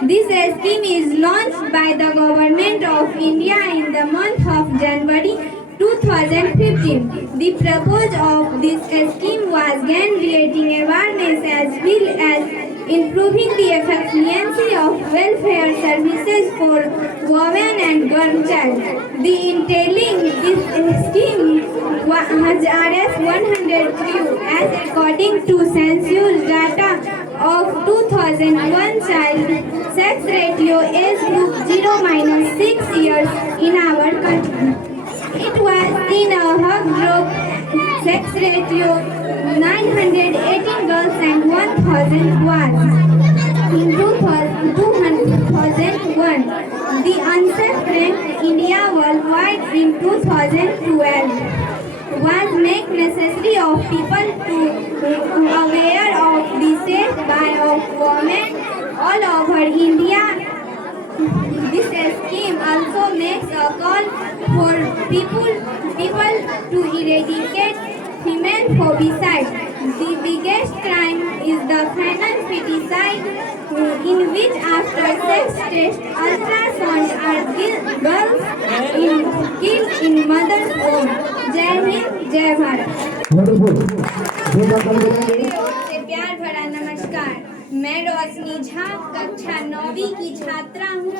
This scheme is launched by the Government of India in the month of January 2015. The purpose of this scheme was again creating awareness as well as improving the efficiency of welfare services for women and girl child. The entailing this scheme has RS 102 as according to census data of 2001 child sex ratio age group 0-6 years in our country. It was in a hug group sex ratio 918 girls and 1000 boys. In 2001, the UNICEF ranked India worldwide in 2012 was make necessary of people to aware of the safe by of women all over India. This scheme also makes a call for people to eradicate female forbicide. The biggest crime is the final feticide, in which after sex test ultrasound are girls killed in mother's womb. जय हिंद जय भारत। से प्यार भरा नमस्कार। मैं रोशनी झा कक्षा 9वीं की छात्रा हूँ।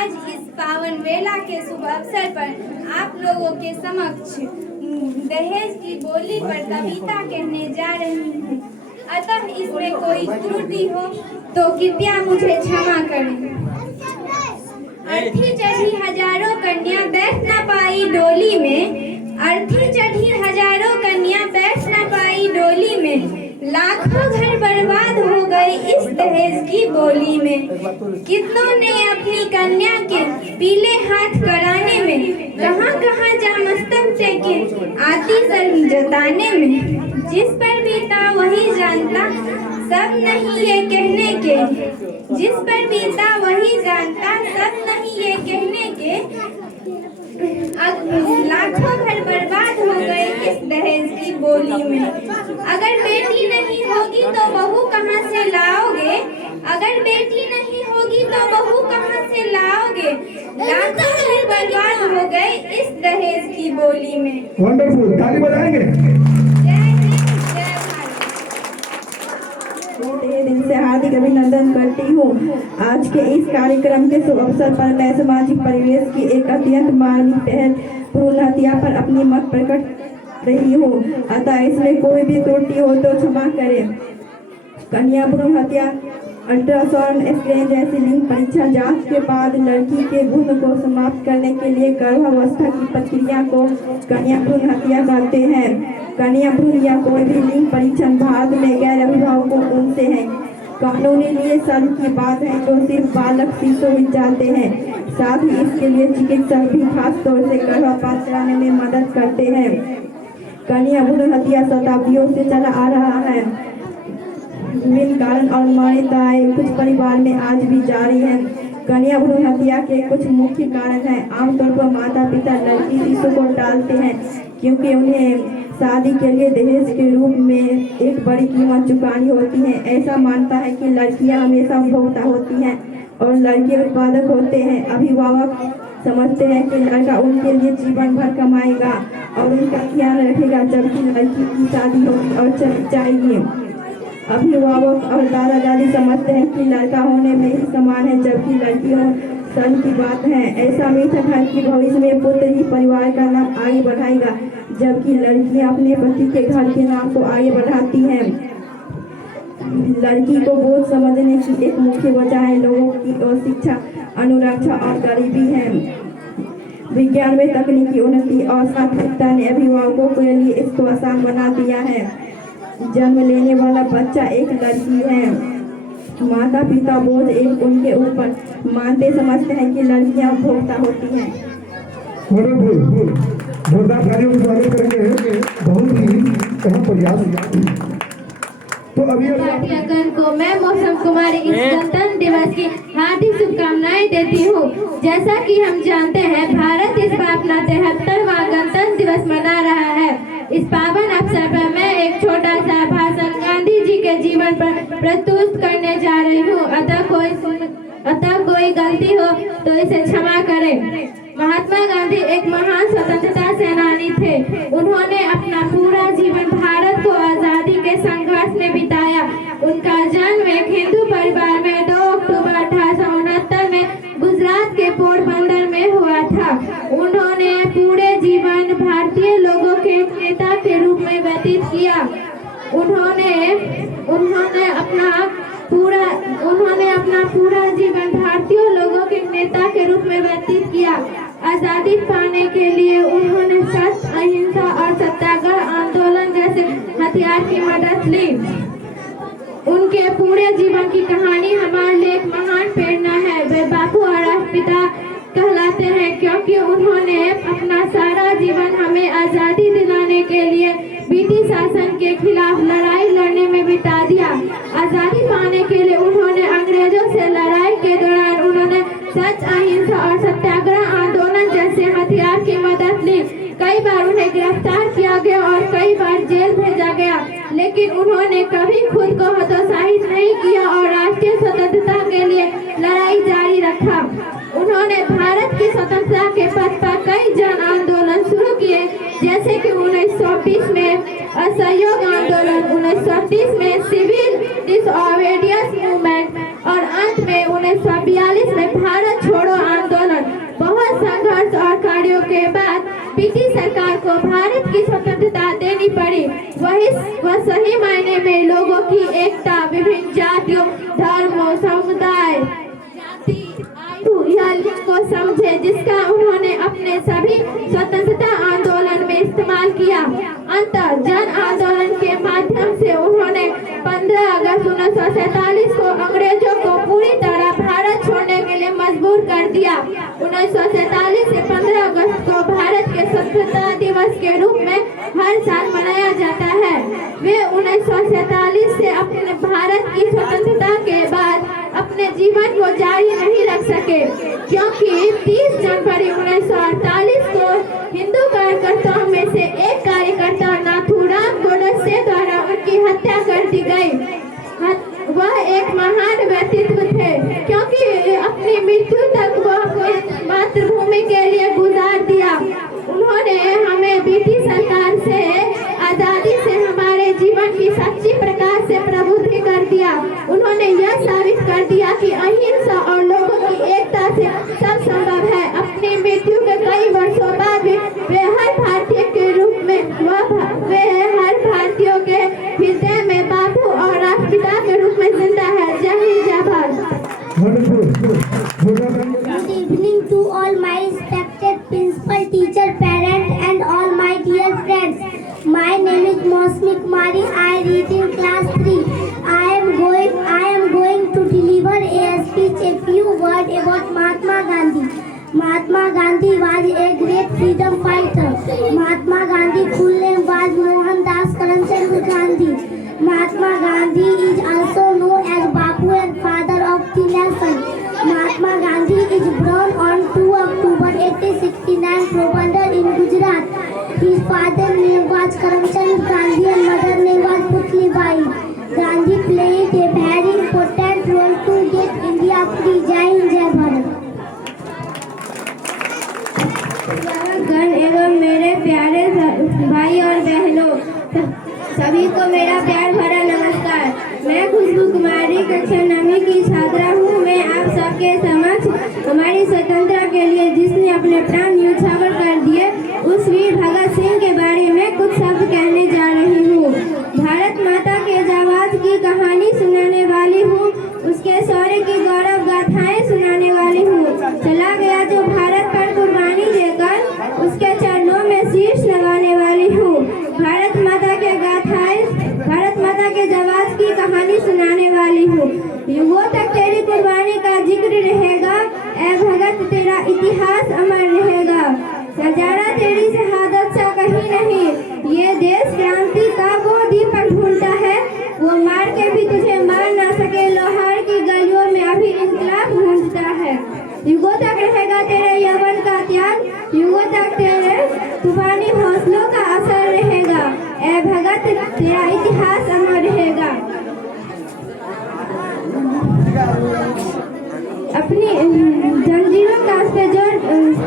आज इस पावन वेला के शुभ अवसर पर आप लोगों के समक्ष दहेज की बोली पर कविता कहने जा रही हूँ। अतः इसमें कोई त्रुटि हो तो कृपया मुझे क्षमा करें। अर्थी चढ़ी हजारों कन्या बैठ न पाई डोली में, अर्थी चढ़ी हजारों कन्या बैठ न पाई डोली में, लाखों घर बर्बाद हो गए इस दहेज की बोली में। कितनों ने अपनी कन्या के पीले हाथ कराने में, कहां कहां जा मस्तक टेके आती शर्म जताने में। जिस पर बीता वही जानता सब नहीं ये कहने के, जिस पर बीता वही जानता सब नहीं ये कहने के। लाखों घर बर्बाद हो गए इस दहेज की बोली में। अगर बेटी नहीं होगी तो बहू कहां से लाओगे, अगर बेटी नहीं होगी तो बहू कहां से लाओगे। लाखों घर बर्बाद हो गए इस दहेज की बोली में। वंडरफुल, ताली बजाएंगे। दिन से हार्दिक अभिनंदन करती हूँ। आज के इस कार्यक्रम के शुभ अवसर पर मैं सामाजिक परिवेश की एक अत्यंत मानवीय पहल भ्रूण हत्या पर अपनी मत प्रकट रही हूँ। अतः इसमें कोई भी त्रुटि हो तो क्षमा करें। कन्या भ्रूण हत्या अल्ट्रासाउंड स्कैन जैसी लिंग परीक्षा जांच के बाद लड़की के भ्रूण को समाप्त करने के लिए गर्भावस्था की प्रक्रिया को कन्या भ्रूण हत्या कहते हैं। कन्या भ्रूण या कोई भी लिंग परीक्षण भारत में गैर अभिभावकों उनसे है। कानूनी लिए शर्म की बात है जो सिर्फ बालक शिशु ही जाते हैं। साथ ही इसके लिए चिकित्सक भी खास तौर से गर्भपात कराने में मदद करते हैं। कन्या भ्रूण हत्या शताब्दियों से चला आ रहा है। विभिन्न कारण और मान्यताएं कुछ परिवार में आज भी जारी है। कन्या भ्रूण हत्या के कुछ मुख्य कारण हैं। आमतौर पर माता पिता लड़की शिशु को टालते हैं क्योंकि उन्हें शादी के लिए दहेज के रूप में एक बड़ी कीमत चुकानी होती है। ऐसा मानता है कि लड़कियां हमेशा उपभोक्ता होती हैं और लड़के उत्पादक होते हैं। अभिभावक समझते हैं कि लड़का उनके लिए जीवन भर कमाएगा और उनका ख्याल रखेगा, जबकि लड़की की शादी होगी और चली जाएगी। अभिभावक और दादा दादी समझते हैं कि लड़का होने में ही समान है, जबकि लड़की हो शर्म की बात है। ऐसा मीठा है कि भविष्य में पुत्र ही परिवार का नाम आगे बढ़ाएगा, जबकि लड़कियां अपने पति के घर के नाम को आगे बढ़ाती हैं। लड़की को बोझ समझने की एक मुख्य वजह है लोगों की अशिक्षा, अनुरक्षा और गरीबी है। विज्ञान में तकनीकी उन्नति और साक्षरता ने अभिभावकों के लिए इसको आसान बना दिया है। जन्म लेने वाला बच्चा एक लड़की है। माता पिता बोझ एक उनके ऊपर मानते समझते हैं कि लड़कियां उपभोक्ता होती हैं। जोरदार तालियों से स्वागत करेंगे। बहुत ही अहम प्रयास। तो अभी पाठ्यक्रम को मैं मौसम कुमारी इस गणतंत्र दिवस की हार्दिक शुभकामनाएं देती हूँ। जैसा कि हम जानते हैं भारत इस बार अपना 73वां गणतंत्र दिवस मना रहा है। इस पावन अवसर पर मैं एक छोटा सा भाषण गांधी जी के जीवन पर प्रस्तुत करने जा रही हूँ। अतः अतः कोई गलती हो तो इसे क्षमा करें। महात्मा गांधी एक महान स्वतंत्रता सेनानी थे। उन्होंने अपना पूरा जीवन भारत को आजादी के संघर्ष में बिताया। उनका जन्म एक हिंदू परिवार में 2 अक्टूबर 1869 में गुजरात के पोरबंदर में हुआ था। उन्होंने पूरे जीवन भारतीय लोगों के नेता के रूप में व्यतीत किया। उन्होंने अपना पूरा जीवन भारतीय लोगों के नेता के रूप में व्यतीत किया। आजादी पाने के लिए उन्होंने सत्य, अहिंसा और सत्याग्रह आंदोलन जैसे हथियार की मदद ली। उनके पूरे जीवन की कहानी हमारे लिए एक महान प्रेरणा है। वे बापू और राष्ट्रपिता कहलाते हैं क्योंकि उन्होंने अपना सारा जीवन हमें आजादी दिलाने के लिए ब्रिटिश शासन के खिलाफ लड़ाई लड़ने में बिता दिया। आजादी पाने के लिए उन्होंने अंग्रेजों से लड़ाई के दौरान उन्होंने सत्य, अहिंसा और सत्याग्रह आंदोलन जैसे हथियार की मदद ली। कई बार उन्हें गिरफ्तार किया गया और कई बार जेल भेजा गया, लेकिन उन्होंने कभी खुद को हतोत्साहित नहीं किया और राष्ट्रीय स्वतंत्रता के लिए लड़ाई जारी रखा। उन्होंने भारत की स्वतंत्रता के पथ पर कई जन आंदोलन शुरू किए, जैसे कि 1920 में असहयोग आंदोलन, 1930 में सिविल डिसओबीडियंस मूवमेंट और अंत में 1942 में भारत छोड़ो आंदोलन। बहुत संघर्ष और कार्यों के बाद ब्रिटिश सरकार को भारत की स्वतंत्रता देनी पड़ी। वह सही मायने में लोगों की एकता, विभिन्न जातियों, धर्मों, समुदाय, को समझे, जिसका उन्होंने अपने सभी स्वतंत्रता आंदोलन में इस्तेमाल किया। अंततः जन आंदोलन के माध्यम से उन्होंने 15 अगस्त 1947 को अंग्रेजों को पूरी तरह भारत छोड़ने के लिए मजबूर कर दिया। 1947 से 15 अगस्त को भारत के स्वतंत्रता दिवस के रूप में हर साल मनाया जाता है। वे 1947 से अपने भारत की स्वतंत्रता के बाद अपने जीवन को जारी नहीं रख सके, क्योंकि 30 जनवरी 1948 को हिंदू कार्यकर्ताओं में से एक कार्यकर्ता नाथूराम गोडसे द्वारा उनकी हत्या कर दी गई। वह एक महान व्यक्तित्व थे, क्योंकि अपनी मृत्यु तक वह मातृभूमि के लिए गुजार दिया। उन्होंने हमें ब्रिटिश सरकार से आजादी से हमारे जीवन की सच्ची प्रकाश से प्रबुद्ध कर दिया। उन्होंने यह साबित कर दिया कि अहिंसा और लोगों की एकता से सब संभव है। अपनी मृत्यु के कई वर्षों बाद भी वे हर भारतीय के रूप में वे हर भारतीयों के हृदय में बापू और राष्ट्रपिता के रूप में जिंदा है। जय हिंद, जय Bharat. Good evening to all my respected principal, teacher, parents and all my dear friends. My name is Mosmi Kumari. I read in class 3. I am going to deliver a speech, a few words about Mahatma Gandhi. Mahatma Gandhi was a great freedom fighter. Mahatma Gandhi full name was Mohandas Karamchand Gandhi. Mahatma Gandhi is also known as Bapu and father of the nation. Mahatma Gandhi is born on 2 October 1869 Porbandar in Gujarat. His father name was Karamchand Gandhi and mother name was Putli Bai. Gandhi played a very important role to get India free. Jai Hind, Jai Bharat. गण एवं मेरे प्यारे भाई और बहनों, सभी को मेरा प्यार भरा नमस्कार। मैं खुशबू कुमारी कक्षा 9वीं की छात्रा हूँ। मैं आप सबके समक्ष हमारी स्वतंत्रता के लिए जिसने अपने प्राण न्यौछावर कर दिए, उस वीर भगत सिंह के बारे में कुछ शब्द कहने जा रही हूँ। भारत माता के जाबाज की कहानी सुनाने वाली हूँ, उसके शौर्य की गौरव गाथाएं सुनाने वाली हूँ। चला गया जो भारत पर कुर्बानी देकर, उसके चरणों में शीश नवाने वाली हूँ। भारत माता के जाबाज की कहानी सुनाने वाली हूँ। युगों तक तेरी कुर्बानी का जिक्र रहेगा, ए भगत तेरा इतिहास अमर रहेगा। नजारा तेरी शहादत सा कहीं नहीं, ये देश क्रांति का वो दीपक ढूंढता है, वो मार के भी तुझे मार ना सके, लोहार की गलियों में अभी इंकलाब ढूंढता है। युगों तक रहेगा तेरे यौवन का त्याग, युगों तक तेरे तूफानी हौसलों का असर रहेगा, ए भगत तेरा इतिहास अमर रहेगा। अपनी जंजीरों का उस पे जोर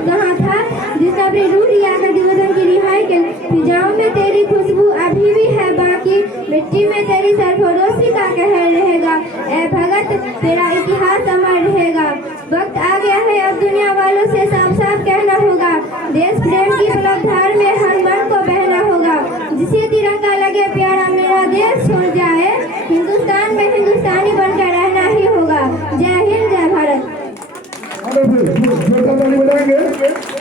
कहाँ था जिसने अपनी रूह रिया कर दी वतन की रिहाई के। फिजाओं में तेरी खुशबू अभी भी है बाकी, मिट्टी में तेरी सरफरोशी का कहर रहेगा। ए भगत तेरा इतिहास अमर रहेगा। वक्त आ गया है अब दुनिया वालों से साफ साफ कहना होगा, देश प्रेम की पलकधार में हर मन को बहना होगा। जिसे तिरंगा लगे प्यारा मेरा देश छोड़ जाए, हिंदुस्तान में हिंदुस्तानी बनकर रहना ही होगा। जय हिंद जय भारत। जोरदार ताली बजाएंगे।